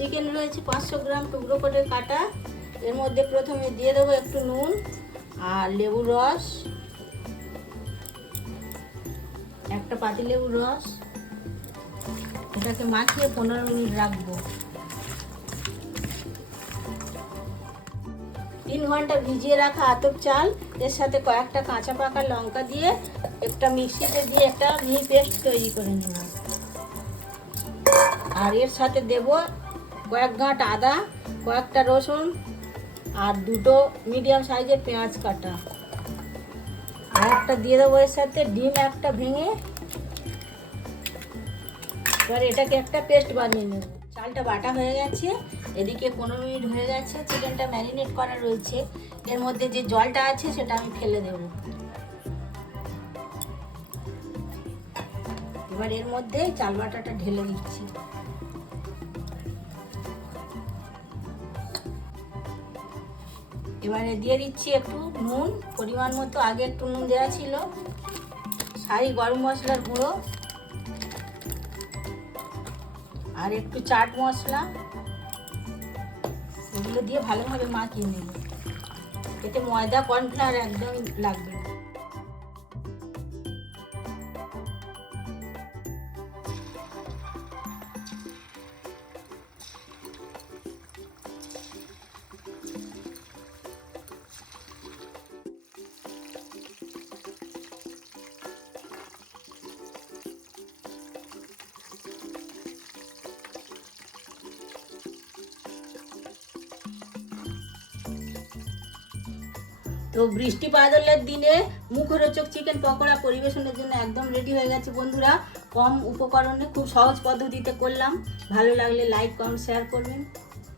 Chicken রয়েছে 500 গ্রাম টুকরো করে কাটা। এর মধ্যে প্রথমে দিয়ে দেবো একটু নুন আর লেবুর রস, একটা পাতিলেবুর রস। এটাকে মাখিয়ে 15 মিনিট রাখবো। 3 ঘন্টা ভিজিয়ে রাখা আতপ চাল, এর সাথে কয়েকটা কাঁচা পাকা লঙ্কা দিয়ে একটা মিক্সিতে দিয়ে একটা মিহি পেস্ট তৈরি করে নেব। আর এর সাথে দেব কয়েক গাঁট আদা, কয়েকটা রসুন আর দুটো মিডিয়াম সাইজের পেঁয়াজ কাটা। আর একটা দিয়ে দেবো এর সাথে ডিম একটা ভেঙে। এবার এটাকে একটা পেস্ট বানিয়ে নেব। চালটা বাটা হয়ে গেছে, এদিকে 15 মিনিট হয়ে গেছে। চিকেনটা ম্যারিনেট করা রয়েছে, এর মধ্যে যে জলটা আছে সেটা আমি ফেলে দেব। এবার এর মধ্যে চাল বাটাটা ঢেলে দিচ্ছি। এবারে দিয়ে দিচ্ছি একটু নুন, পরিমাণ মতো, আগে একটু নুন দেওয়া ছিল। শাহি গরম মশলার গুঁড়ো আর একটু চাট মশলা, এগুলো দিয়ে ভালোভাবে মাখিয়ে নেব। এতে ময়দা কর্নফ্লাওয়ার একদম লাগবে না। তো বৃষ্টি বাদলের দিনে মুখরোচক চিকেন পকোড়া পরিবেশনের জন্য একদম রেডি হয়ে গেছে বন্ধুরা। কম উপকরণে খুব সহজ পদ্ধতিতে করলাম। ভালো লাগলে লাইক, কমেন্ট, শেয়ার করবেন।